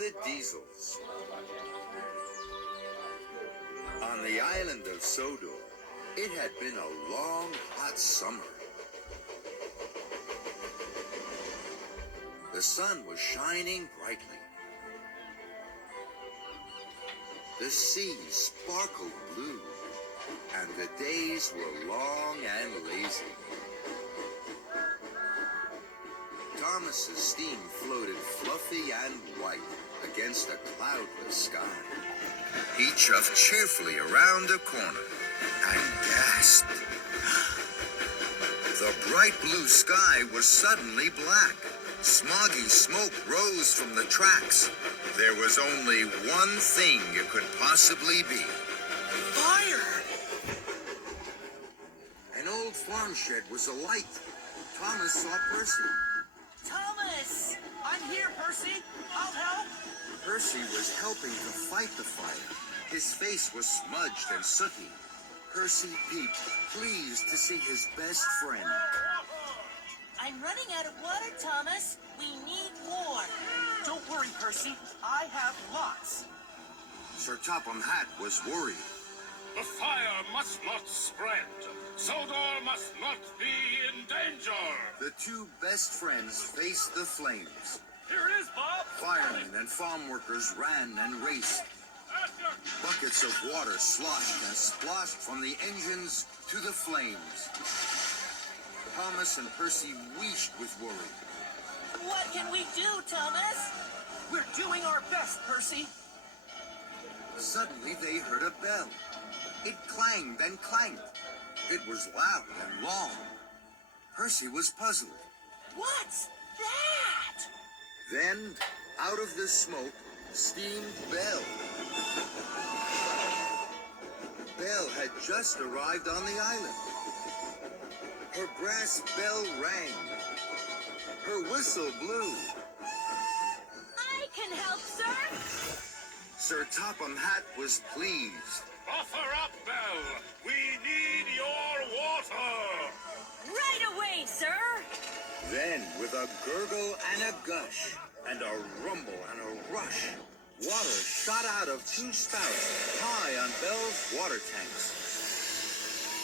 the Diesels. On the island of Sodor, it had been a long, hot summer. The sun was shining brightly. The sea sparkled blue, and the days were long and lazy. Thomas's steam floated fluffy and white against a cloudless sky. He chuffed cheerfully around a corner and gasped. The bright blue sky was suddenly black. Smoggy smoke rose from the tracks. There was only one thing it could possibly be. Fire! An old farm shed was alight. Thomas saw Percy. Thomas! I'm here, Percy. I'll help. Percy was helping to fight the fire. His face was smudged and sooty. Percy peeped, pleased to see his best friend. I'm running out of water, Thomas. We need more. Don't worry, Percy. I have lots. Sir Topham Hatt was worried. The fire must not spread. Sodor must not be in danger. The two best friends faced the flames. Here it is, Bob. Firemen and farm workers ran and raced. Buckets of water sloshed and splashed from the engines to the flames. Thomas and Percy wheezed with worry. What can we do, Thomas? We're doing our best, Percy. Suddenly they heard a bell. It clanged and clanged. It was loud and long. Percy was puzzled. What's that? Then, out of the smoke, steamed Belle. Belle had just arrived on the island. Her brass bell rang. Her whistle blew. I can help, sir. Sir Topham Hatt was pleased. Offer up, Belle. We need your water. Right away, sir. Then, with a gurgle and a gush, and a rumble and a rush, water shot out of two spouts high on Belle's water tanks.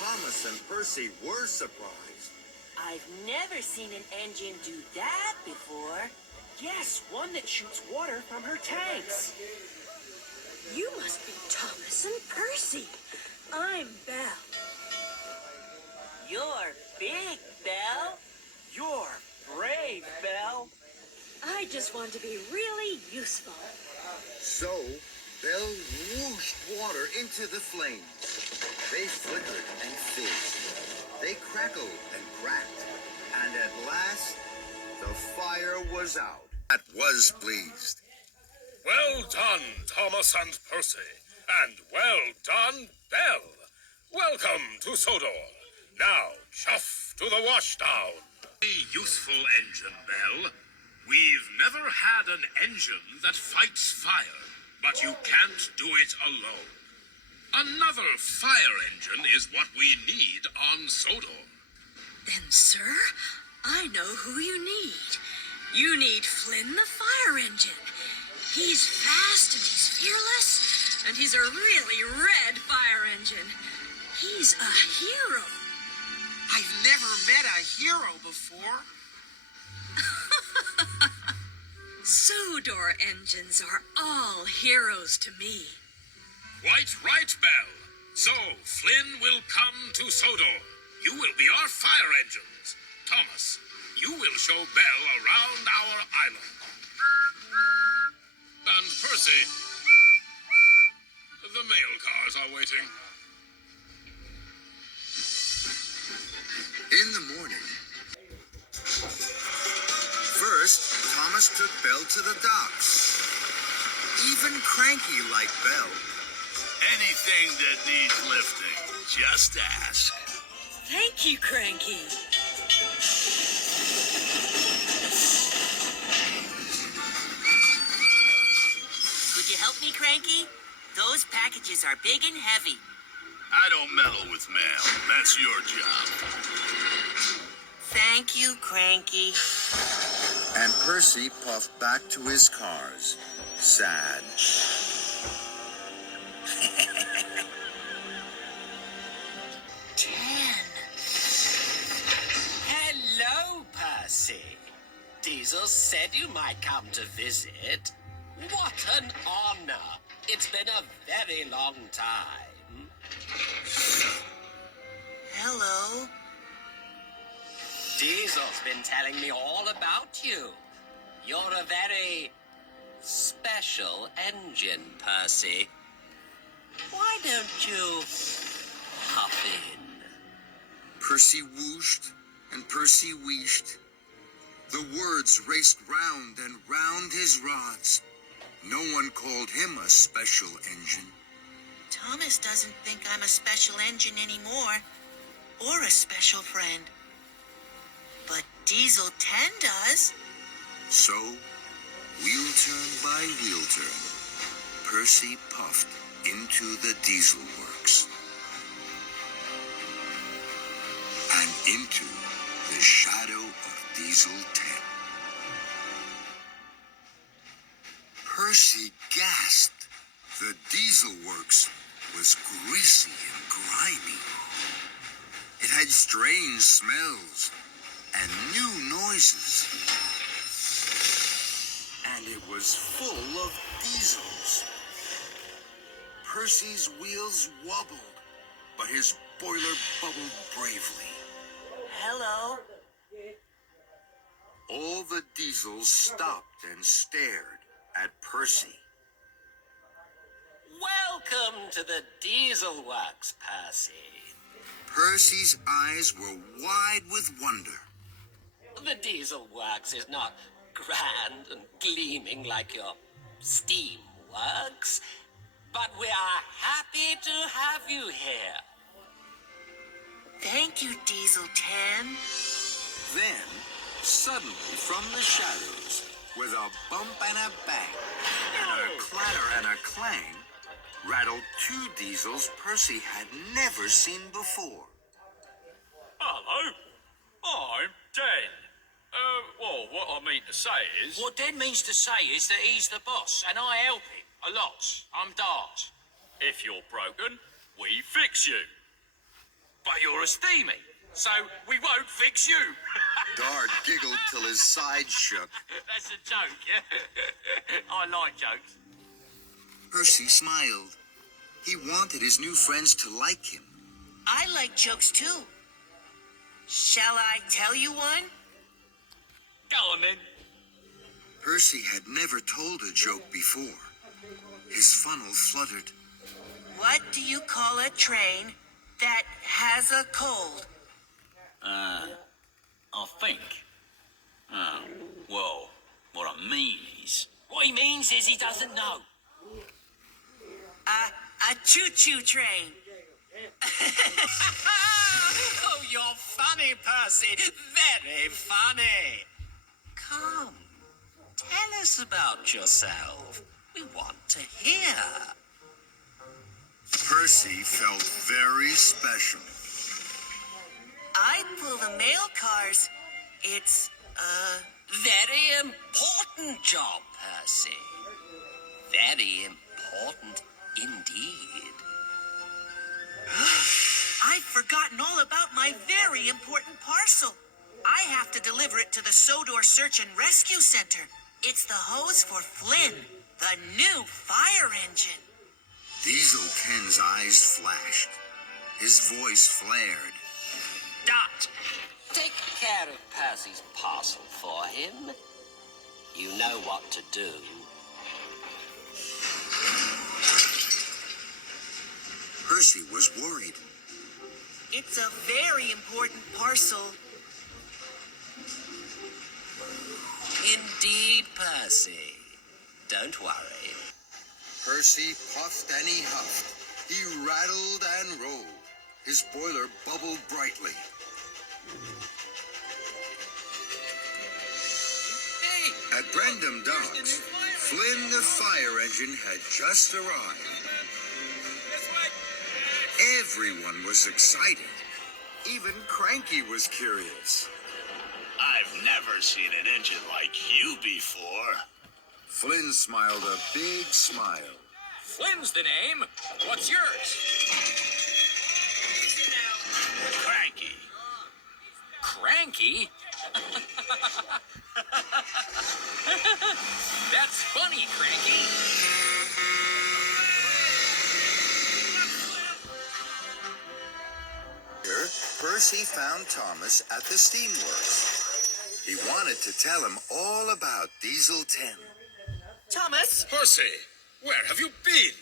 Thomas and Percy were surprised. I've never seen an engine do that before. Yes, one that shoots water from her tanks. You must be Thomas and Percy. I'm Belle. You're big, Belle. You're brave, Belle. I just want to be really useful. So, Belle whooshed water into the flames. They flickered and fizzed. They crackled and cracked. And at last, the fire was out. That was pleased. Well done, Thomas and Percy. And well done, Belle. Welcome to Sodor. Now, chuff to the washdown. A useful engine, Belle. We've never had an engine that fights fire, but you can't do it alone. Another fire engine is what we need on Sodor. Then, sir, I know who you need. You need Flynn the fire engine. He's fast and he's fearless, and he's a really red fire engine. He's a hero. I've never met a hero before. Sodor engines are all heroes to me. Quite right, Belle. So, Flynn will come to Sodor. You will be our fire engines. Thomas, you will show Belle around our island. And Percy, the mail cars are waiting. In the morning, first, Thomas took Belle to the docks. Even Cranky liked Belle. Anything that needs lifting, just ask. Thank you, Cranky. Could you help me, Cranky? Those packages are big and heavy. I don't meddle with mail. That's your job. Thank you, Cranky. And Percy puffed back to his cars, sad. 10. Hello, Percy. Diesel said you might come to visit. What an honor. It's been a very long time. Hello. Diesel's been telling me all about you. You're a very special engine, Percy. Why don't you hop in? Percy whooshed and Percy wheeshed. The words raced round and round his rods. No one called him a special engine. Thomas doesn't think I'm a special engine anymore, or a special friend. But Diesel 10 does. So, wheel turn by wheel turn, Percy puffed into the Diesel Works. And into the shadow of Diesel 10. Percy gasped. The Diesel Works was greasy and grimy. It had strange smells and new noises. And it was full of diesels. Percy's wheels wobbled, but his boiler bubbled bravely. Hello. All the diesels stopped and stared at Percy. Welcome to the Diesel Works, Percy. Percy's eyes were wide with wonder. The Diesel Works is not grand and gleaming like your steam works, but we are happy to have you here. Thank you, Diesel 10. Then, suddenly from the shadows, with a bump and a bang, and a clatter and a clang, rattled two diesels Percy had never seen before. Hello, I'm Den. Well, what I mean to say is... What Den means to say is that he's the boss, and I help him a lot. I'm Dart. If you're broken, we fix you. But you're a steamy, so we won't fix you. Dart giggled till his sides shook. That's a joke, yeah? I like jokes. Percy smiled. He wanted his new friends to like him. I like jokes too. Shall I tell you one? Go on then. Percy had never told a joke before. His funnel fluttered. What do you call a train that has a cold? I think. Well, what I mean is... What he means is he doesn't know. A choo-choo train. Oh, you're funny, Percy. Very funny. Come, tell us about yourself. We want to hear. Percy felt very special. I pull the mail cars. It's Very important job, Percy. Very important indeed. I've forgotten all about my very important parcel. I have to deliver it to the Sodor Search and Rescue Center. It's the hose for Flynn, the new fire engine. Diesel 10's eyes flashed. His voice flared. Dot, take care of Percy's parcel for him. You know what to do. Percy was worried. It's a very important parcel. Indeed, Percy. Don't worry. Percy puffed and he huffed. He rattled and rolled. His boiler bubbled brightly. Hey, At Brandom Docks, Flynn the fire engine had just arrived. Everyone was excited. Even Cranky was curious. I've never seen an engine like you before. Flynn smiled a big smile. Flynn's the name. What's yours? Cranky. Cranky? That's funny, Cranky. Here, Percy found Thomas at the steamworks. He wanted to tell him all about Diesel 10. Thomas? Percy, where have you been?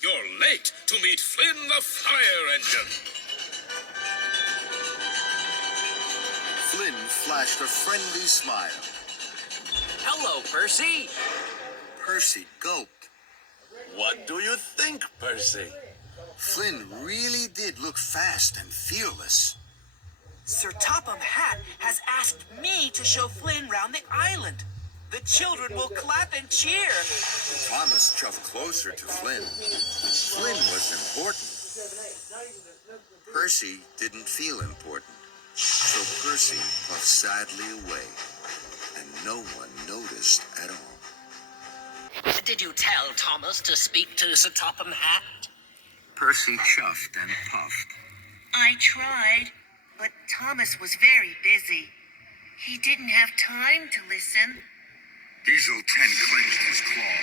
You're late to meet Flynn the Fire Engine. Flynn flashed a friendly smile. Hello, Percy. Percy gulped. What do you think, Percy? Flynn really did look fast and fearless. Sir Topham Hatt has asked me to show Flynn round the island. The children will clap and cheer. Thomas chuffed closer to Flynn. Flynn was important. Percy didn't feel important. So Percy puffed sadly away, and no one noticed at all. Did you tell Thomas to speak to Sir Topham Hatt? Percy chuffed and puffed. I tried, but Thomas was very busy. He didn't have time to listen. Diesel 10 clenched his claw.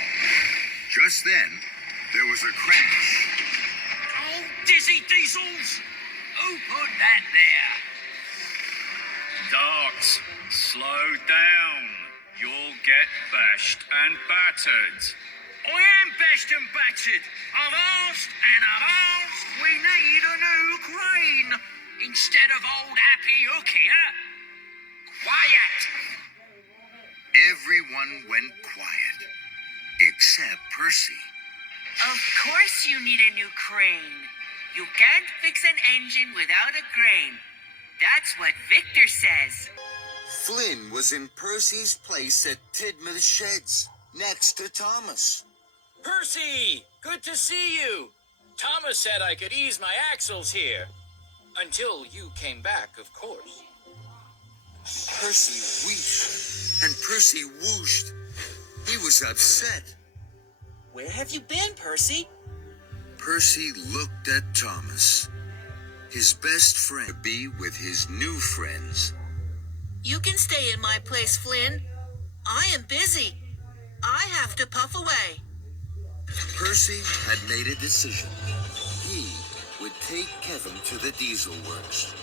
Just then, there was a crash. Oh, dizzy diesels! Who put that there? Darts, slow down. You'll get bashed and battered. I am bashed and battered. I've asked and I've asked. We need a new crane instead of old Happy Hook here. Quiet. Everyone went quiet, except Percy. Of course you need a new crane. You can't fix an engine without a crane. That's what Victor says. Flynn was in Percy's place at Tidmouth Sheds, next to Thomas. Percy! Good to see you. Thomas said I could ease my axles here. Until you came back, of course. Percy wheezed, and Percy whooshed. He was upset. Where have you been, Percy? Percy looked at Thomas. His best friend would be with his new friends. You can stay in my place, Flynn. I am busy. I have to puff away. Percy had made a decision. He would take Kevin to the Diesel Works.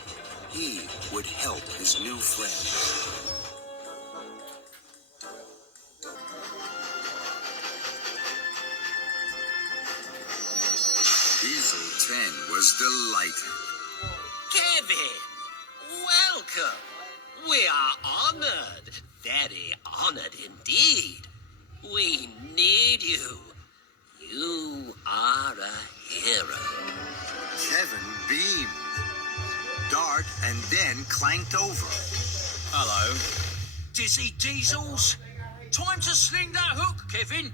He would help his new friends. Diesel 10 was delighted. Kevin, welcome. We are honored, very honored indeed. We need you. You are a hero. Kevin beamed. Dart and then clanked over. Hello. Dizzy diesels. Time to sling that hook, Kevin.